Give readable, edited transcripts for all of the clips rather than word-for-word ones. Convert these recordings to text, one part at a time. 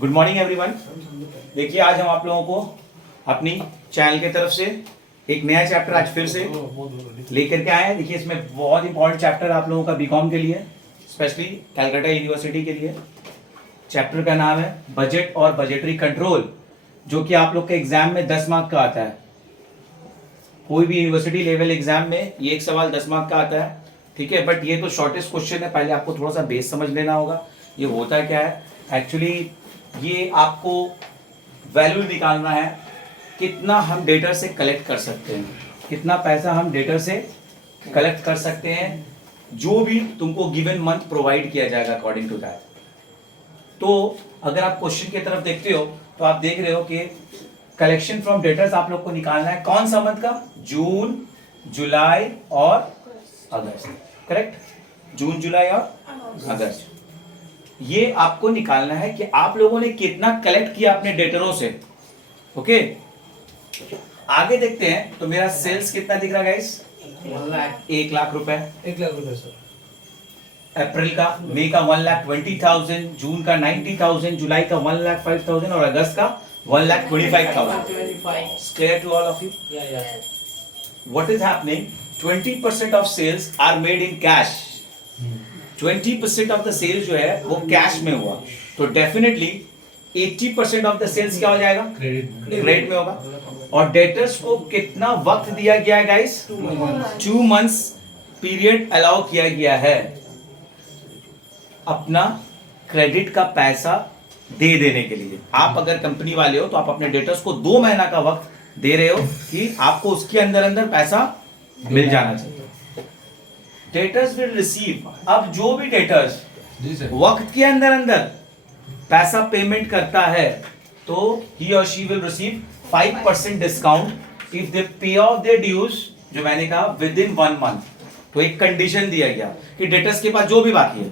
Good morning everyone. देखिए आज हम आप लोगों को अपनी चैनल की तरफ से एक नया चैप्टर आज फिर से लेकर के आए हैं। देखिए इसमें बहुत इंपॉर्टेंट चैप्टर आप लोगों का बीकॉम के लिए, स्पेशली कैलकाटा यूनिवर्सिटी के लिए। चैप्टर का नाम है बजट और बजटरी कंट्रोल, जो कि आप लोग के एग्जाम में 10 मार्क का आता है। कोई भी यूनिवर्सिटी लेवल एग्जाम में ये एक सवाल 10 मार्क का आता है, ठीक है। बट ये तो शॉर्टेस्ट क्वेश्चन है, पहले आपको थोड़ा सा बेस समझ लेना होगा। ये होता क्या है एक्चुअली, ये आपको वैल्यू निकालना है कितना हम डेटर से कलेक्ट कर सकते हैं, कितना पैसा हम डेटर से कलेक्ट कर सकते हैं, जो भी तुमको गिवन मंथ प्रोवाइड किया जाएगा अकॉर्डिंग टू दैट। तो अगर आप क्वेश्चन की तरफ देखते हो तो आप देख रहे हो कि कलेक्शन फ्रॉम डेटर्स आप लोग को निकालना है कौन सा मंथ का, जून, जुलाई और अगस्त। करेक्ट, जून, जुलाई और अगस्त। ये आपको निकालना है कि आप लोगों ने कितना कलेक्ट किया अपने डेटरों से। ओके, आगे देखते हैं। तो मेरा सेल्स कितना दिख रहा है गाइस? 1 लाख रुपए। 1 लाख रुपए सर। अप्रैल का, मई का 1,20,000, जून का 90,000, जुलाई का 1,05,000 और अगस्त का 1,25,000। Clear to all of you? Yeah. What is happening? 20% of sales are made in cash. 20% off the sales जो है वो कैश में हुआ, तो डेफिनेटली 80% ऑफ द सेल्स क्या हो जाएगा? क्रेडिट में होगा। और डेटर्स को कितना वक्त दिया गया है गाइस? 2 मंथ्स पीरियड अलाउ किया गया है अपना क्रेडिट का पैसा दे देने के लिए। आप अगर कंपनी वाले हो तो आप अपने डेटर्स को 2 महीना का वक्त दे रहे हो कि आपको उसके अंदर अंदर पैसा मिल जाना चाहिए। डेटर्स विल रिसीव, अब जो भी डेटर्स वक्त के अंदर अंदर पैसा पेमेंट करता है तो ही और she will receive 5% discount if they पे ऑफ देयर ड्यूज, जो मैंने कहा विद इन 1 मंथ। तो एक कंडीशन दिया गया कि डेटर्स के पास जो भी बाकी है,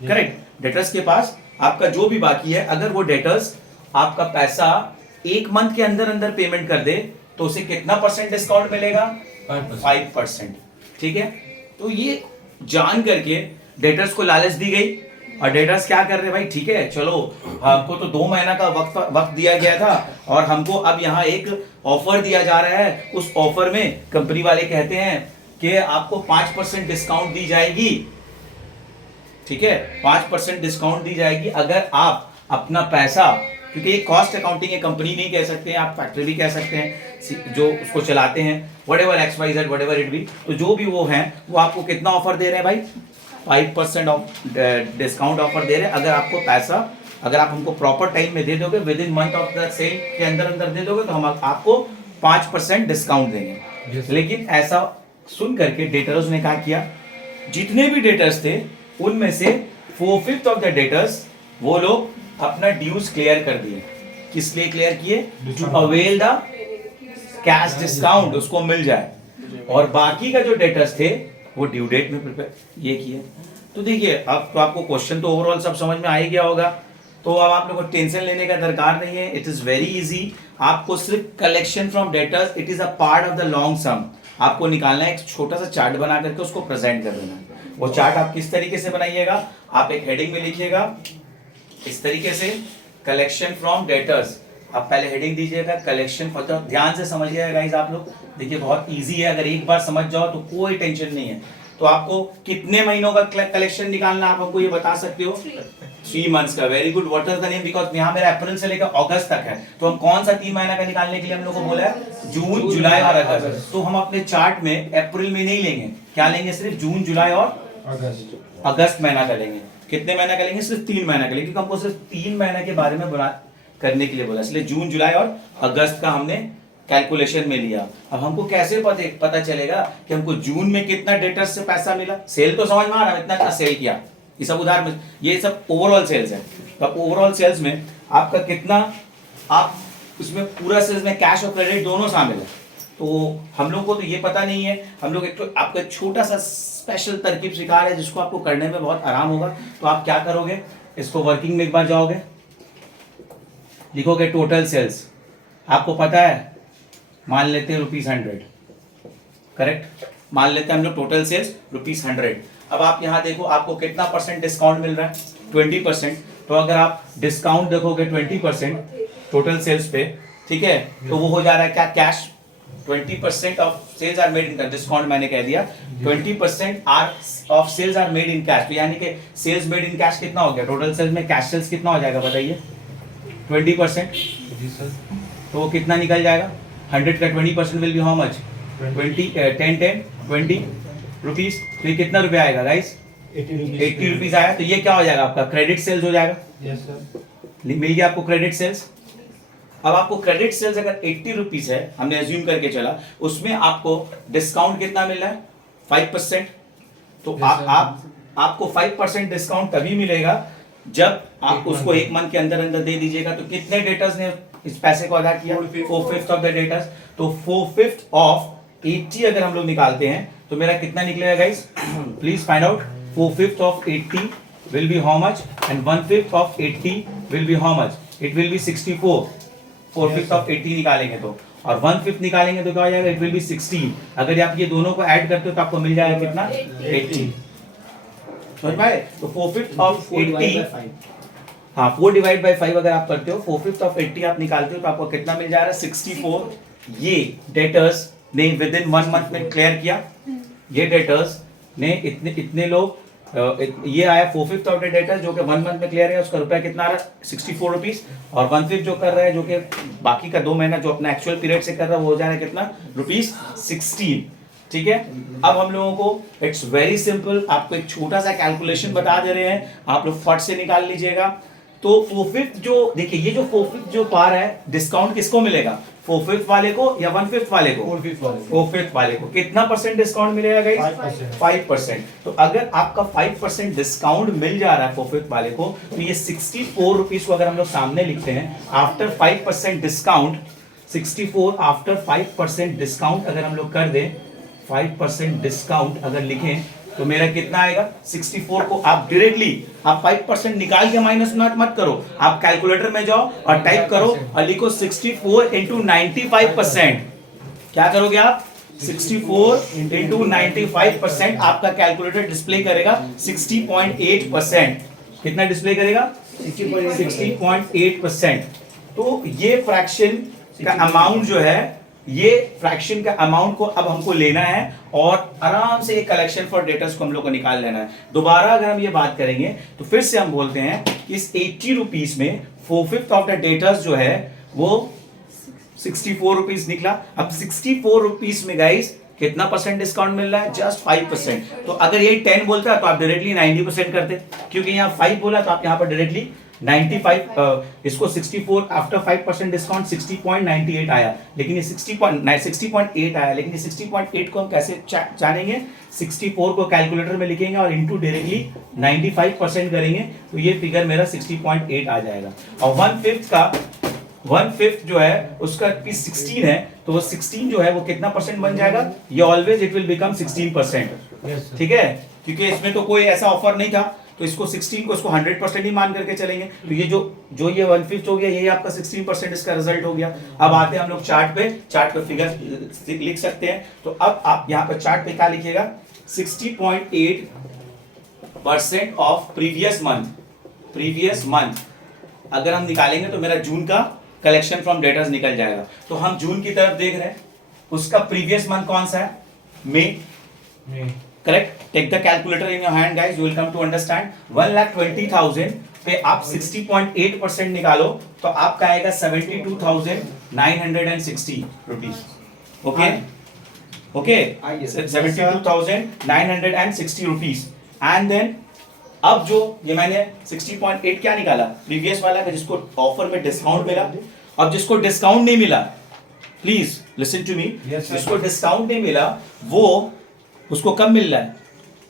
करेक्ट, डेटर्स के पास आपका जो भी बाकी है, अगर वो डेटर्स आपका पैसा 1 मंथ के अंदर अंदर पेमेंट कर दे तो उसे कितना परसेंट डिस्काउंट मिलेगा? 5%। ठीक है, तो ये जान करके डेटर्स को लालच दी गई और डेटर्स क्या कर रहे भाई, ठीक है चलो हमको तो 2 महीना का वक्त दिया गया था और हमको अब यहाँ एक ऑफर दिया जा रहा है। उस ऑफर में कंपनी वाले कहते हैं कि आपको 5% डिस्काउंट दी जाएगी। ठीक है, 5% डिस्काउंट दी जाएगी अगर आप अपना पैसा, क्योंकि ये कॉस्ट अकाउंटिंग है, कंपनी नहीं कह सकते हैं, आप फैक्ट्री भी कह सकते हैं जो उसको चलाते हैं, whatever XYZ whatever it be, तो जो भी वो हैं वो आपको कितना ऑफर दे रहे हैं भाई? 5% ऑफ डिस्काउंट ऑफर दे रहे हैं अगर आपको पैसा, अगर आप हमको प्रॉपर टाइम में दे दोगे, within month of the sale के अंदर अंदर दे दोगे तो हम आपको 5% डिस्काउंट देंगे। लेकिन ऐसा सुन करके डेटर्स ने क्या किया, जितने भी डेटर्स थे उनमें से 4/5 ऑफ द डेटर्स वो लोग अपना ड्यूज क्लियर कर दिए। किस लिए क्लियर किए? To avail the cash discount, उसको मिल जाए। और बाकी का जो डेटर्स थे वो ड्यू डेट में प्रिपेयर ये किए। तो देखिए अब तो आपको क्वेश्चन तो ओवरऑल सब समझ में आ ही गया होगा, तो अब आप लोगों को टेंशन लेने का दरकार नहीं है। It is very easy. आपको सिर्फ collection from debtors, it is a part of the long sum, आपको निकालना है। एक छोटा सा चार्ट बना करके उसको प्रेजेंट कर देना है। वो चार्ट आप किस तरीके से बनाइएगा, आप एक हेडिंग में लिखिएगा इस तरीके से, कलेक्शन फ्रॉम डेटर्स। आप पहले हेडिंग दीजिएगा कलेक्शन, ध्यान से समझिएगा गाइस आप लोग। देखिए बहुत इजी है, अगर एक बार समझ जाओ तो कोई टेंशन नहीं है। तो आपको कितने महीनों का कलेक्शन निकालना, आप हमको ये बता सकते हो? 3 मंथ्स का। Very good. What is the name? Because यहाँ मेरा अप्रैल से लेकर अगस्त तक है, तो हम कौन सा 3 महीना का निकालने के लिए हम लोग को बोला है? जून, जुलाई और अगस्त। तो हम अपने चार्ट में अप्रैल में नहीं लेंगे, क्या लेंगे? सिर्फ जून, जुलाई और अगस्त महीना का लेंगे। कितने महीना का लेंगे? सिर्फ 3 महीना का लेंगे, क्योंकि हमको सिर्फ 3 महीने के बारे में करने के लिए बोला, इसलिए जून, जुलाई और अगस्त का हमने कैलकुलेशन में लिया। अब हमको कैसे पता चलेगा कि हमको जून में कितना डेटर्स से पैसा मिला? सेल तो समझ में आ रहा है, इतना सेल किया, ये सब उधार में, ये सब ओवरऑल सेल्स है। तो ओवरऑल सेल्स में आपका कितना, आप उसमें पूरा सेल्स में कैश और क्रेडिट दोनों शामिल है। तो हम लोग को तो ये पता नहीं है। हम लोग एक तो आपको एक छोटा सा स्पेशल तरकीब सिखा रहे हैं जिसको आपको करने में बहुत आराम होगा। तो आप क्या करोगे, इसको वर्किंग में एक बार जाओगे, लिखोगे टोटल सेल्स। आपको पता है, मान लेते हैं ₹100, करेक्ट, मान लेते हैं हम लोग टोटल सेल्स ₹100। अब आप यहाँ देखो आपको कितना परसेंट डिस्काउंट मिल रहा है? 20%। तो अगर आप डिस्काउंट देखोगे 20% टोटल सेल्स पे, ठीक है, तो वो हो जा रहा है क्या, cash. 20% off sales are made in, discount मैंने कह दिया, 20% are off sales are made in cash, तो यानी कि सेल्स मेड इन कैश कितना हो गया, टोटल सेल्स में कैश सेल्स कितना हो जाएगा बताइए, 20%। जी सर। तो वो कितना निकल जाएगा, 100 का 20% will be how much, 20 rupees. तो ये कितना रुपया आएगा गाइस, 80 रुपीज आया। तो ये क्या हो जाएगा, आपका क्रेडिट सेल्स हो जाएगा। Yes sir. मिल गया आपको क्रेडिट सेल्स। अब आपको क्रेडिट सेल्स अगर 80 रुपीज है, हमने एज्यूम करके चला, उसमें आपको डिस्काउंट कितना मिल रहा है, 5%। तो आपको 5% डिस्काउंट तभी मिलेगा जब आप उसको एक मंथ के अंदर अंदर दे दीजिएगा। तो कितने डेटर्स ने इस पैसे को अदा किया, 4/5 ऑफ द डेटर्स। तो 4/5 ऑफ 80 अगर हम लोग निकालते हैं तो मेरा कितना निकलेगा guys, please find out. 4/5 of 80 will be how much and 1/5 of 80 will be how much, it will be 64। 4/5 of 80 निकालेंगे तो, और 1/5 निकालेंगे तो क्या हो जाएगा, it will be 16। अगर आप ये दोनों को ऐड करते हो तो आपको मिल जाएगा कितना, 80। समझ पाए। तो 4/5 of 80, हाँ 4/5 अगर आप करते हो, 4/5 of 80 आप निकालते हो तो आपको कितना मिल जा रहा है, 64। ये डेटर्स ने विद इन 1 मंथ में क्लियर किया, ये डेटर्स ने इतने लोग, ये आया 4/5 ऑफ द डेटर्स जो कि 1 मंथ में क्लियर है, उसका रुपया कितना आ रहा है, 64 रुपीज। और 1/5 जो कर रहा है, जो कि बाकी का 2 महीना जो अपना एक्चुअल पीरियड से कर रहा है, वो हो जा रहा है कितना, ₹16। ठीक है। अब हम लोगों को इट्स वेरी सिंपल, आपको एक छोटा सा कैलकुलेशन बता दे रहे हैं, आप लोग फट से निकाल लीजिएगा। तो 4/5 जो देखिए, ये जो 4/5 जो पार है, डिस्काउंट किसको मिलेगा, 4/5 वाले को या 1/5 वाले को, 4/5 वाले को। कितना परसेंट डिस्काउंट मिलेगा गाइस, 5%। तो अगर आपका 5% डिस्काउंट मिल जा रहा है 4/5 वाले को, तो ये 64 रुपीज को अगर हम लोग सामने लिखते हैं, आफ्टर 5% डिस्काउंट, 64 आफ्टर 5% डिस्काउंट अगर हम लोग कर दें, 5% डिस्काउंट अगर लिखें तो मेरा कितना आएगा, 64 को आप डायरेक्टली आप 5% निकाल के माइनस मत करो, आप कैलकुलेटर में जाओ और टाइप करो और लिखो 64 इंटू 95%। क्या करोगे आप, 64 इंटू 95%, आपका कैलकुलेटर डिस्प्ले करेगा 60.8%। कितना डिस्प्ले करेगा, 60.8%। तो ये फ्रैक्शन का अमाउंट जो है, ये फ्रैक्शन का अमाउंट को अब हमको लेना है और आराम से एक कलेक्शन फॉर डेटर्स को हम लोग को निकाल लेना है। दोबारा अगर हम ये बात करेंगे तो फिर से हम बोलते हैं कि इस 80 रुपीज में 4/5 ऑफ द डेटर्स जो है वो 64 रुपीज निकला। अब 64 रुपीज में गाइस कितना परसेंट डिस्काउंट मिल रहा है, जस्ट 5%। तो अगर ये 10 बोलता है तो आप डायरेक्टली 90% करते, क्योंकि यहाँ 5 बोला तो आप यहाँ पर डायरेक्टली 95, इसको 64 आफ्टर 5% डिस्काउंट 60.98 आया, लेकिन ये 60.8 आया, लेकिन ये 60.8 को हम कैसे जानेंगे, 64 को कैलकुलेटर में लिखेंगे और इनटू डायरेक्टली 95% करेंगे, तो ये फिगर मेरा 60.8 आ जाएगा। और 1/5 जो है उसका 16 है, तो वो 16 जो है वो कितना परसेंट बन जाएगा, ये ऑलवेज इट विल बिकम 16%। ठीक है, क्योंकि इसमें तो कोई ऐसा ऑफर नहीं था, तो इसको 16 को इसको 100% ही मान करके चलेंगे। तो ये जो ये 1/5 हो गया, ये आपका 16% इसका रिजल्ट हो गया। अब आते हैं हम लोग चार्ट पे फिगर लिख सकते हैं। तो अब आप यहाँ पर चार्ट पे क्या लिखिएगा, 60.8% ऑफ प्रीवियस मंथ अगर हम निकालेंगे तो मेरा जून का कलेक्शन फ्रॉम डेटर्स निकल जाएगा। तो हम जून की तरफ देख रहे हैं, उसका प्रीवियस मंथ कौन सा है, मई, correct. Take the calculator in your hand guys, you will come to understand. 1,20,000 पे आप 60.8% निकालो तो आपका आएगा 72,960 rupees. Okay 72,960 rupees. And then अब जो ये मैंने 60.8 क्या निकाला, प्रीवियस वाला का, जिसको ऑफर में डिस्काउंट मिला। अब जिसको डिस्काउंट नहीं मिला, प्लीज लिसन टू मी, जिसको डिस्काउंट नहीं मिला वो उसको कब मिल रहा है,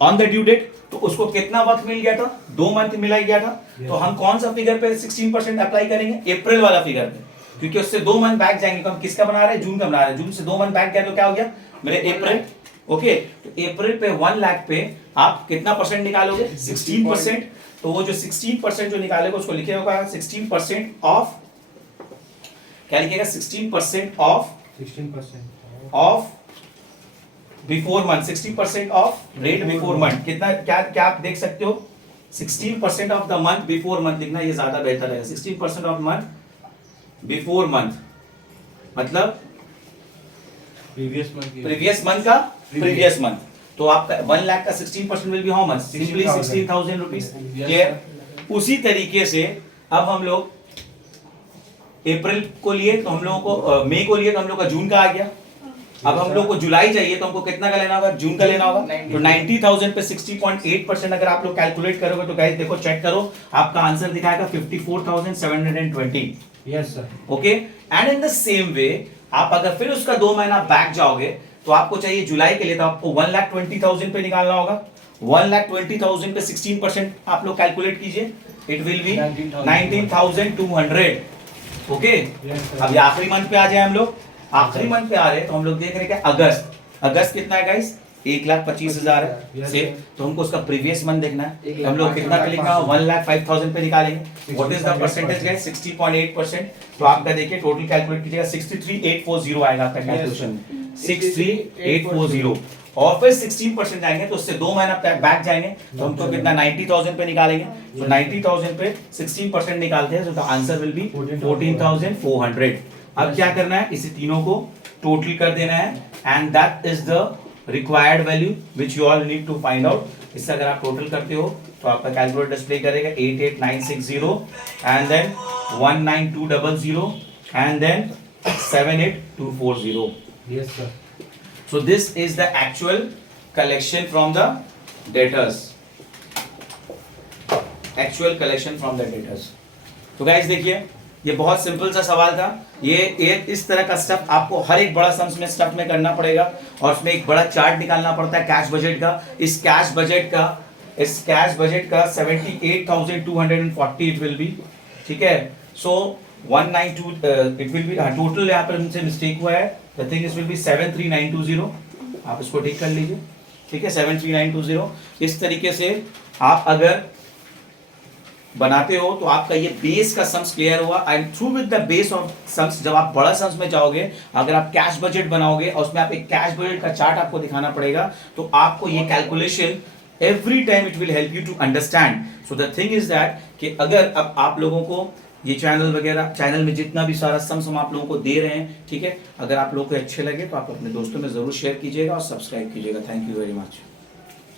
ऑन द ड्यू डेट। तो उसको कितना वक्त मिल गया था, 2 मंथ मिला गया था। तो हम कौन सा फिगर पे 16% अप्लाई करेंगे, अप्रैल वाला फिगर पे, क्योंकि उससे 2 मंथ बैक जाएंगे। तो हम किसका बना रहे हैं, जून का बना रहे हैं। जून से 2 मंथ बैक गया तो क्या हो गया, मेरे अप्रैल। ओके, तो अप्रैल पे 1 लाख पे आप कितना परसेंट निकालोगे, 16%। तो वो जो 16% जो निकालेगा उसको लिखेगा 16% ऑफ, क्या लिखेगा, 16% of before month, 60% of rate before month. कितना, क्या आप देख सकते हो, 16% of the month before month लिखना, ये ज्यादा बेहतर है। 16% ऑफ मंथ बिफोर मंथ मतलब प्रीवियस मंथ प्रीवियस मंथ का प्रीवियस मंथ। तो आपका 1 लाख का 16% will be how much? Simply 16,000 rupees. Clear? उसी तरीके से अब हम लोग अप्रैल को लिए तो हम लोगों को मई को लिए तो हम लोग का जून का आ गया। अब हम लोग को जुलाई चाहिए तो हमको कितना का लेना होगा? जून का लेना होगा। तो 90,000 पे 60.8% अगर आप लोग कैलकुलेट करोगे तो गाइस देखो, चेक करो, आपका आंसर दिखाएगा 54,720। Yes sir. Okay, and in the same way आप अगर फिर उसका 2 महीना बैक जाओगे तो आपको चाहिए जुलाई के लिए, तो आपको 1,20,000 पे निकालना होगा। 1,20,000 पे 16% आप लोग कैलकुलेट कीजिए, इट विल बी 19,200। ओके, अब ये आखिरी मंथ पे आ जाए हम लोग। आखिरी मंथ पे आ रहे हैं तो हम लोग देख रहे हैं क्या? अगस्त। अगस्त कितना है गाइस? 1,25,000 है से, तो हमको उसका प्रीवियस मंथ देखना है। तो हम लोग कितना पे लिखना है? 1,05,000 पे निकालेंगे। What is the percentage guys? 60.8%। तो आपका देखिए टोटल कैलकुलेट कीजिएगा, 63,840 आएगा आपका कैलकुलेशन में, 63,840। और फिर 16% जाएंगे तो उससे 2 महीना बैक जाएंगे तो हम तो कितना 90,000 पे निकालेंगे। तो 90,000 पे 16% निकालते हैं तो द आंसर विल बी 14,400। अब क्या करना है? इसे तीनों को टोटल कर देना है and that is the required value which you all need to find out. इससे अगर आप टोटल करते हो तो आपका कैलकुलेटर डिस्प्ले करेगा 88,960 and then 19200 and then 78,240। Yes sir. So this is the actual collection from the debtors. Actual collection from the debtors. तो guys देखिए, ये बहुत सिंपल सा सवाल था। ये इस तरह का स्टफ आपको हर एक बड़ा सम्स में स्टफ में करना पड़ेगा और उसमें एक बड़ा चार्ट निकालना पड़ता है कैश बजट का। इस कैश बजट का 78,240 इट विल बी। ठीक है, सो 192 इट विल बी टोटल, यहाँ पर हमसे मिस्टेक हुआ है। The thing is will be 73,920। आप इसको ठीक कर लीजिए। ठीक है, 73,920। इस तरीके से आप अगर बनाते हो तो आपका ये बेस का सम्स क्लियर हुआ। And through with the base of sums जब आप बड़ा सम्स में जाओगे, अगर आप कैश बजट बनाओगे और उसमें आप एक कैश बजट का चार्ट आपको दिखाना पड़ेगा तो आपको ये calculation every time it will help you to understand. So the thing is that कि अगर अब आप लोगों को ये चैनल में जितना भी सारा सम्स हम आप लोगों को दे रहे हैं, ठीक है, अगर आप लोगों को अच्छे लगे तो आप अपने दोस्तों में जरूर शेयर कीजिएगा और सब्सक्राइब कीजिएगा। Thank you very much.